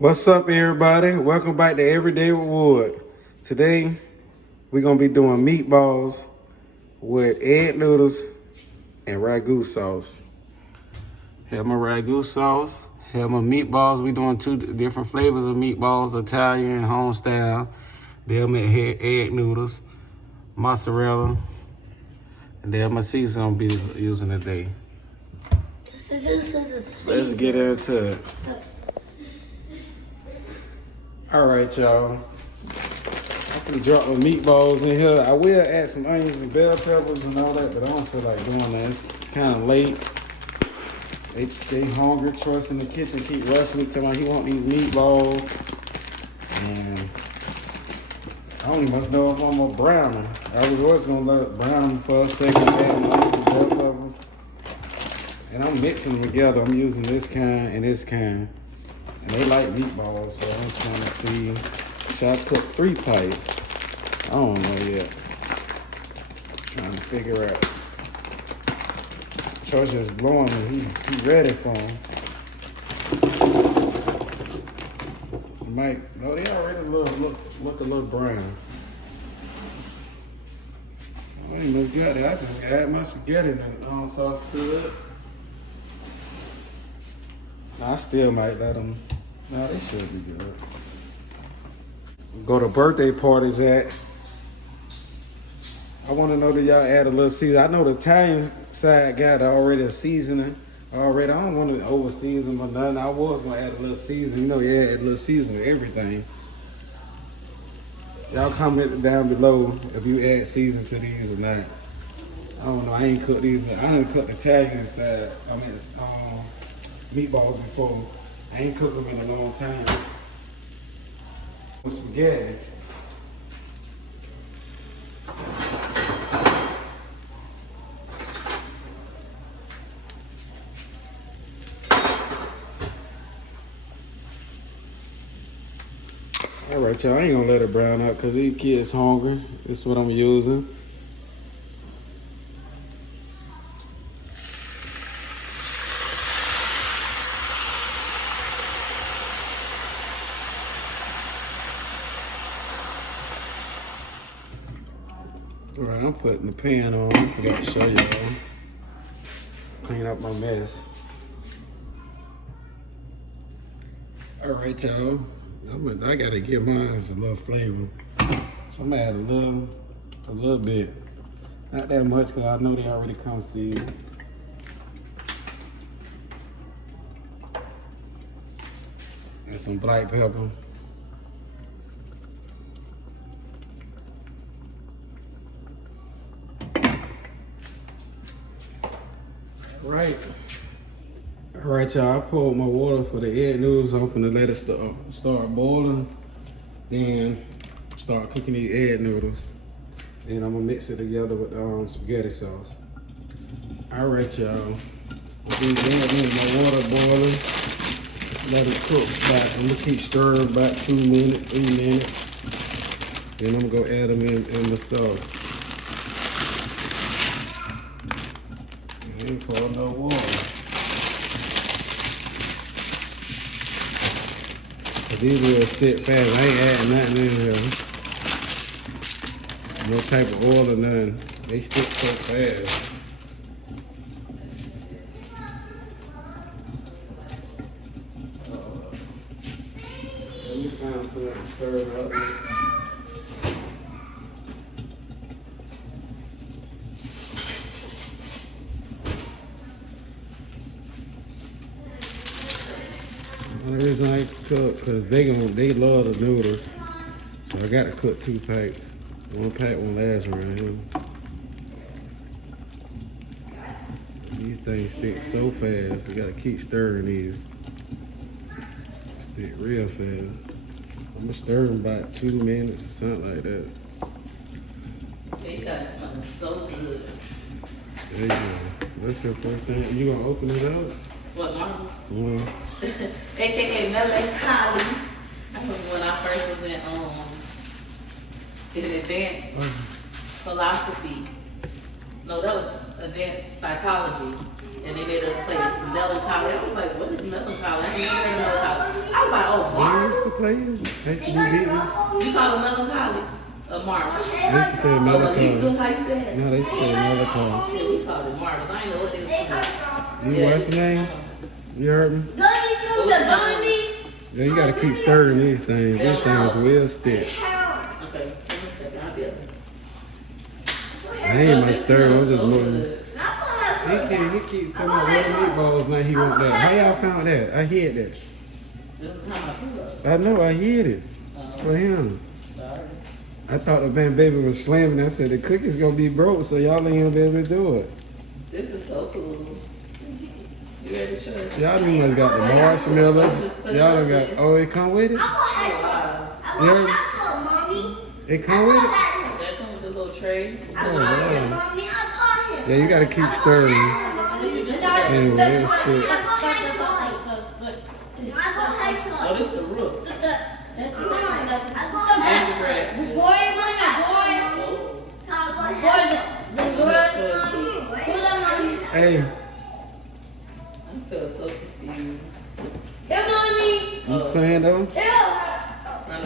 What's up, everybody? Welcome back to Everyday Reward. Today, we're gonna be doing meatballs with egg noodles and ragu sauce. Have my ragu sauce. Have my meatballs. We doing two different flavors of meatballs: Italian and home style. Then my egg noodles, mozzarella, and then my season I'm be using today. Let's get into it. All right, y'all. I'm gonna drop my meatballs in here. I will add some onions and bell peppers and all that, but I don't feel like doing that. It's kind of late. They hungry. Trust in the kitchen. Keep rushing me, telling me he want these meatballs. And I don't even know if I'm gonna brown them. I was gonna let it brown them for a second, add my onions and bell peppers. And I'm mixing them together. I'm using this kind and this kind. And they like meatballs, so I'm trying to see. Should I cook 3 pipes? I don't know yet. Trying to figure out. George is blowing and he ready for him. Mike, no, they already look a little brown. So it ain't no good. I just add my spaghetti and sauce to it. I still might let them. No, they should be good. Go to birthday parties at. I want to know that y'all add a little seasoning. I know the Italian side got already a seasoning. Already, I don't want to over season or nothing. I was gonna add a little seasoning. You know, you add a little seasoning to everything. Y'all comment down below if you add seasoning to these or not. I don't know. I ain't cooked these. I didn't cook the Italian side. I mean, meatballs before. I ain't cooked them in a long time. With spaghetti. All right, y'all. I ain't gonna let it brown up because these kids hungry. This is what I'm using. All right, I'm putting the pan on. I forgot to show y'all. Clean up my mess. All right, y'all. I gotta give mine a little flavor. So I'm gonna add a little bit. Not that much, cause I know they already come seasoned. And some black pepper. All right, y'all. I poured my water for the egg noodles. I'm finna let it start boiling. Then start cooking these egg noodles. Then I'm gonna mix it together with spaghetti sauce. All right, y'all. Then my water boiling. Let it cook back. I'm gonna keep stirring about 2 minutes, 3 minutes. Then I'm gonna go add them in the sauce. Ain't pour no water. These will sit fast. I ain't adding nothing in here. No type of oil or nothing. They stick so fast. Let me find something to stir it up with. The reason I cook, because they love the noodles. So I gotta cook 2 packs. 1 pack won't last around here. These things stick so fast, you gotta keep stirring these. Stick real fast. I'm gonna stir them about 2 minutes or something like that. They got something so good. There you go. That's your first thing. You gonna open it up? What, Marvel? Well, AKA melancholy. That was when I first was in advanced philosophy. No, that was advanced psychology. And they made us play melancholy. I was like, what is melancholy? I didn't hear melancholy. I was like, oh, players. They used to be beating. You call it melancholy? A marble? They used to say You melancholy. look like that? No, they used to say melancholy. Shit, we called it marbles. I ain't know what they was called. You what's the name? You heard me? Gummy. Yeah, you gotta keep stirring these things. These things will stick. Okay, give me a second. I'll be up. I ain't much stirring. I'm just moving. He keep telling me what meatballs now he want that. How y'all found that? I hid that. This is how my food. I know I hid it for him. Sorry. I thought the man baby was slamming. I said the cookie's gonna be broke, so y'all ain't gonna be able to do it. This is so cool. You ready to show us? Y'all done must got the marshmallows. Y'all done got. Oh, it come with it. You heard me? It come with it. That come with the little tray. Oh wow. Yeah, you gotta keep stirring. Anyway, it's still. Oh, this the roof. Hey, I feel so confused. you playing though? Run to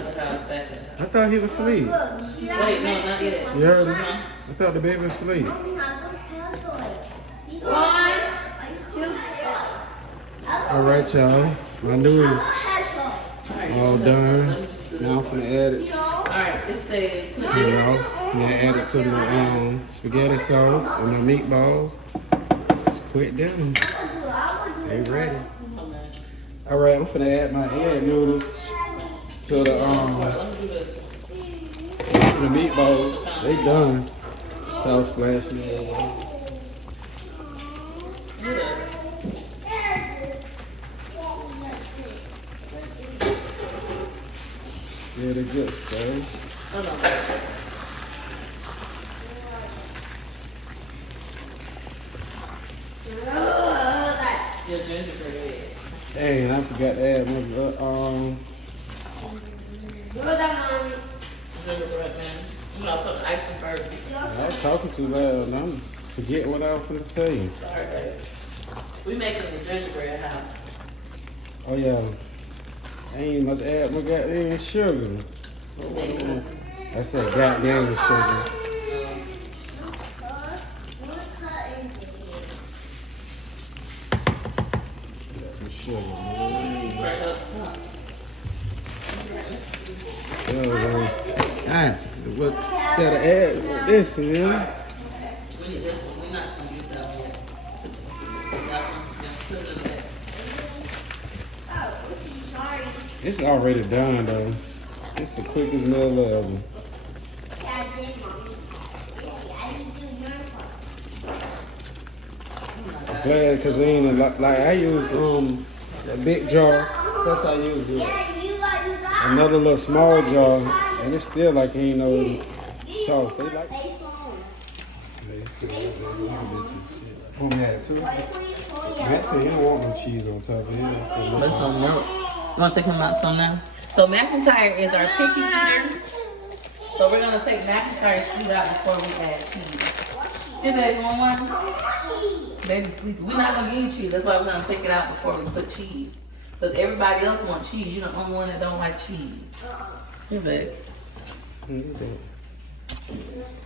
the house, back to the house. I thought he was asleep. Wait, no, not yet. You heard me? I thought the baby was asleep. All right, y'all. My noodles all done. Now I'm finna add it. Alright, it says put You this. know, I'm gonna add it to my spaghetti sauce and my meatballs. Just quit down. They ready. All right, I'm finna add my egg noodles to the meatballs. They done. Sauce splashing everywhere. Yeah, they're good stuff. Your gingerbread. Hey, and I forgot to add my Gingerbread, man. You know, put the icing first. I was talking too loud and I'm forgetting what I was finna say. Sorry, baby. We making the gingerbread house. Oh yeah. I ain't much add my goddamn sugar. I said goddamn sugar. Goddamn sugar, man. Right up top. Ah, what gotta add with this, you know? We need this one. We're not gonna use that one yet. That one, yeah, put it in there. It's already done though. It's the quickest meal ever. I'm glad because it ain't a lot, like I use a big jar. Plus I use another little small jar, and it's still like ain't no sauce. They like. Put me that too. Matt said he don't want no cheese on top of his. So Let's some milk. You want to take him out some now? So McIntyre is our picky eater. So we're going to take McIntyre's food out before we add cheese. Hey, baby, you want one? Baby's sleeping. We're not going to give you cheese. That's why we're going to take it out before we put cheese. Because everybody else wants cheese. You're the only one that don't like cheese. Hey, babe. I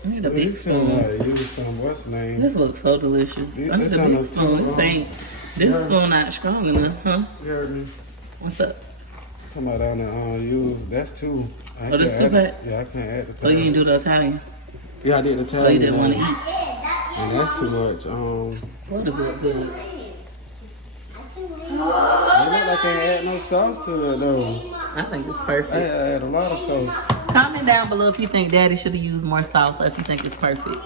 need a big spoon. Use some, what's the name? This looks so delicious. Yeah, I need this a on big the spoon. two, This spoon not strong enough, huh? You heard me? What's up? Somebody on the use, that's two. I Oh, this can't two add- packs? Yeah, I can't add the So you didn't do the Italian? Yeah, I did the So Italian. you didn't want to eat? And that's too much. What does it look good? It look like I ain't add no sauce to it though. I think it's I perfect. add a lot of sauce. Comment down below if you think Daddy should have used more sauce or if you think it's perfect.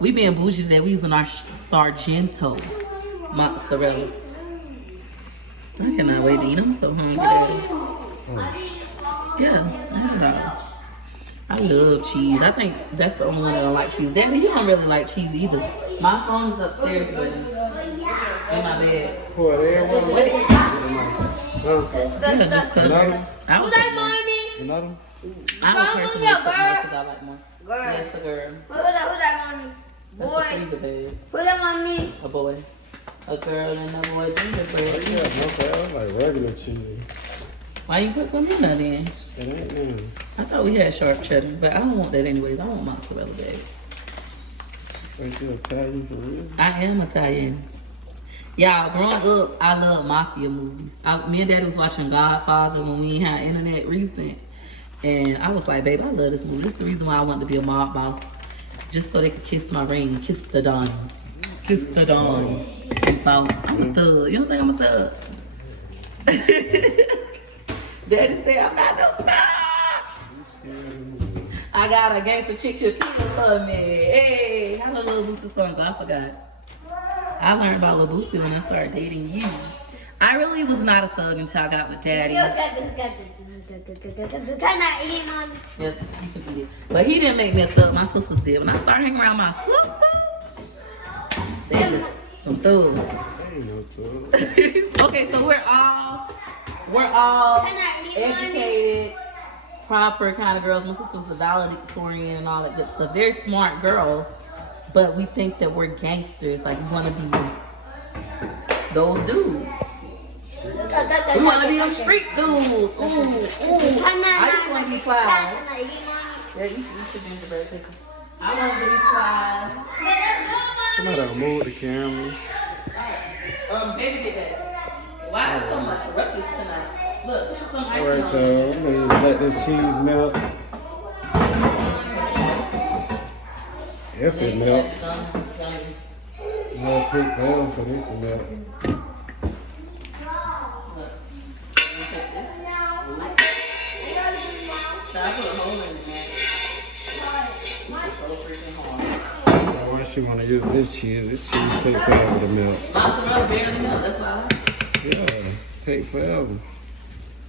We being bougie today. We using our Sargento mozzarella. I cannot wait to eat. I'm so hungry. Yeah. I love cheese. I think that's the only one that don't like cheese. Daddy, you don't really like cheese either. My phone is upstairs, but in my bed. What, everyone? Wait. Another? I would like mommy. Another? I would personally put more because I like more. Yes, a girl. Who that mommy? That's a freezer bed. Who that mommy? A boy. A girl and a boy gingerbread. Yeah, okay, I like regular cheese. Why you put some in there then? It ain't none. I thought we had sharp cheddar, but I don't want that anyways. I want mozzarella, baby. Wait, you Italian for real? I am Italian. Y'all, growing up, I love mafia movies. Me and Daddy was watching Godfather when we ain't had internet recent. And I was like, babe, I love this movie. This is the reason why I wanted to be a mob boss. Just so they could kiss my ring. Kiss the dawn. Kiss the dawn. And so, I'm a thug. You don't think I'm a thug? Daddy said, I'm not no thug. I got a gangster chick who kill for me. Hey, how the little Boosie song go? I forgot. I learned about Lil Boosie when I started dating you. I really was not a thug until I got with Daddy. Can I eat, Mommy? Yep, you can eat it. But he didn't make me a thug. My sisters did. When I started hanging around my sisters, they just some thugs. Ain't no thug. Okay, so we're all educated, proper kind of girls. My sister was the valedictorian and all that good stuff. Very smart girls, but we think that we're gangsters. Like we want to be those dudes. We want to be them street dudes. Ooh. I just want to be Clyde. Yeah, you should gingerbread pickle. I want to be Clyde. Somebody move the camera. Baby, get that. Why is so much ruckus tonight? Look, put some ice Alright, on so it. I'm gonna just let this cheese melt. If it melt. It'll take forever for this to melt. Why she wanna use this cheese? This cheese takes forever to melt. Mozzarella barely melt, that's why. Yeah, take forever.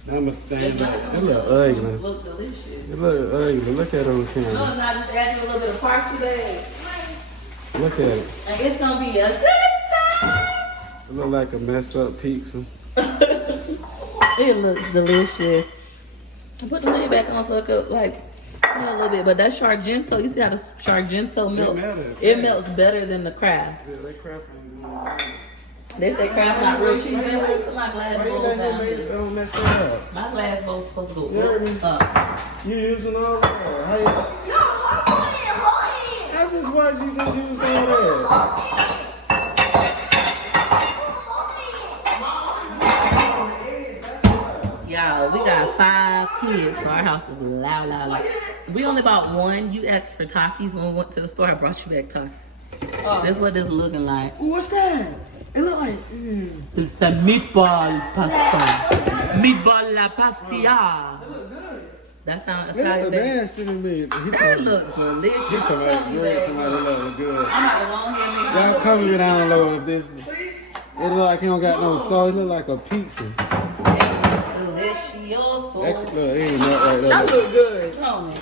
Now I'm a thing. It It look ugly. look delicious. It look ugly. Look at it on No, camera. it's not just adding a little bit of parsley, babe. Look at it. And it's gonna be a good time. It look like a messed up pizza. It looks delicious. I put the lid back on so it could like melt a little bit, but that Sargento, you see how the Sargento melts? It melts better than the Kraft. Yeah, that crap ain't doing They say Kraft not real cheese. Baby, put my glass Why you bowl letting down them here. don't mess that up? My glass bowl's supposed to go Yeah. up. You using all that? How you? No, hold it. I just watched you just use all that. Y'all, we got 5 kids, so our house is loud, loud, loud. We only bought one. You asked for Takis when we went to the store. I brought you back Takis. That's what this looking like. Ooh, what's that? It look like, It's the meatball pasta. Meatball la pastilla. That sounds It Italian, look baby. nasty to me. He That told me. looks delicious. He told me I'm telling you, great. baby. Told me it look good. I'm about to go ahead and make Y'all my come me down low if this. It look like he don't got no sauce. It look like a pizza. delicious. That look, ain't that right there. that look good. Tony.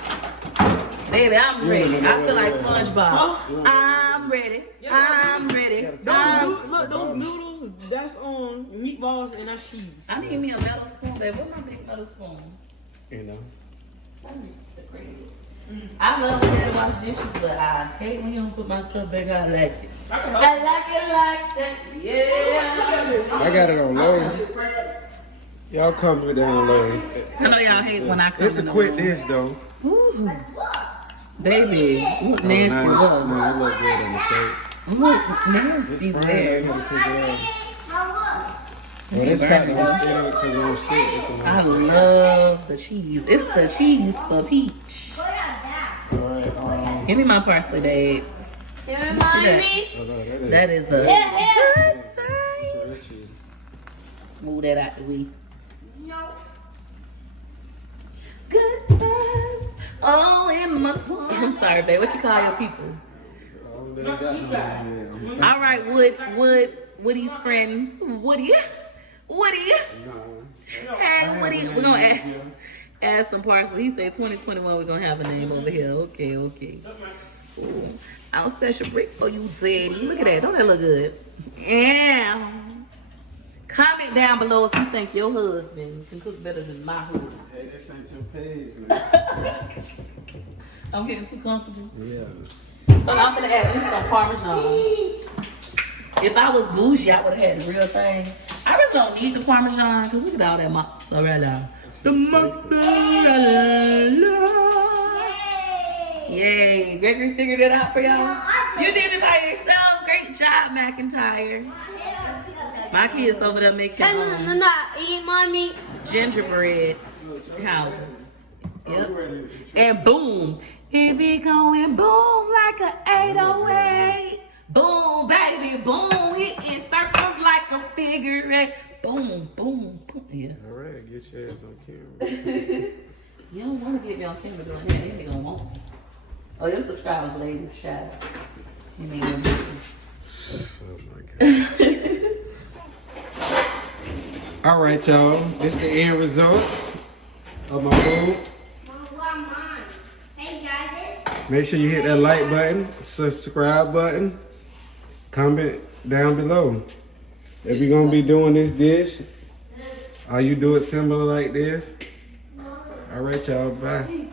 Baby, I'm ready. I feel like SpongeBob. I'm ready. I'm ready. Look, those noodles, that's on meatballs and that's cheese. I need me a metal spoon, baby. Where's my big metal spoon? You know. I love when Daddy wash dishes, but I hate when you don't put my stuff back. I like it. I like it like that. Yeah. I got it on low. Y'all come me down low. I know y'all hate when I come. It's a in the quick room. dish though. Ooh. Baby, look Oh, nasty. no, Look. no, it look good on the plate. Look nasty It's fine. I there. gotta take it out. Well, this part don't stick because it don't stick. It's a I nice. love the cheese. It's the cheese for peach. Alright, Give me my parsley, babe. You remind me? oh, no, that is. That is the Yeah. So that's cheese. move that out the way. No. Good times. Oh, in my soul. I'm sorry, babe. What you call your people? Oh, they got no, yeah. All right, Woody's friends. Woody. No. Hey, Woody. We're gonna add some parsley. He said 2021. We're gonna have a name over here. Okay. Ooh. I'll stash a brick for you, Zeddy. Look at that. Don't that look good? Yeah. Comment down below if you think your husband can cook better than my husband. Hey, this ain't your page, man. I'm getting too comfortable. Yeah. But I'm gonna add at least some Parmesan. If I was bougie, I would have had the real thing. I really don't need the Parmesan because look at all that mozzarella. The mozzarella. Yay. Gregory figured it out for y'all. You did it by yourself. Great job, McIntyre. My kids over there making Eat mommy. gingerbread houses. Yep. And boom. It be going boom like a 808. Boom, baby, boom. It in circles like a figure eight. Boom, boom, boom. Yeah. All right, get your ass on camera. You don't want to get me on camera doing that. Then they gonna want me. Oh, your subscribers, ladies, shout out. You mean, Oh my God. All right, y'all. This the end results of my food. Hey guys. Make sure you hit that like button, subscribe button, comment down below. If you're gonna be doing this dish, or you do it similar like this. All right, y'all. Bye.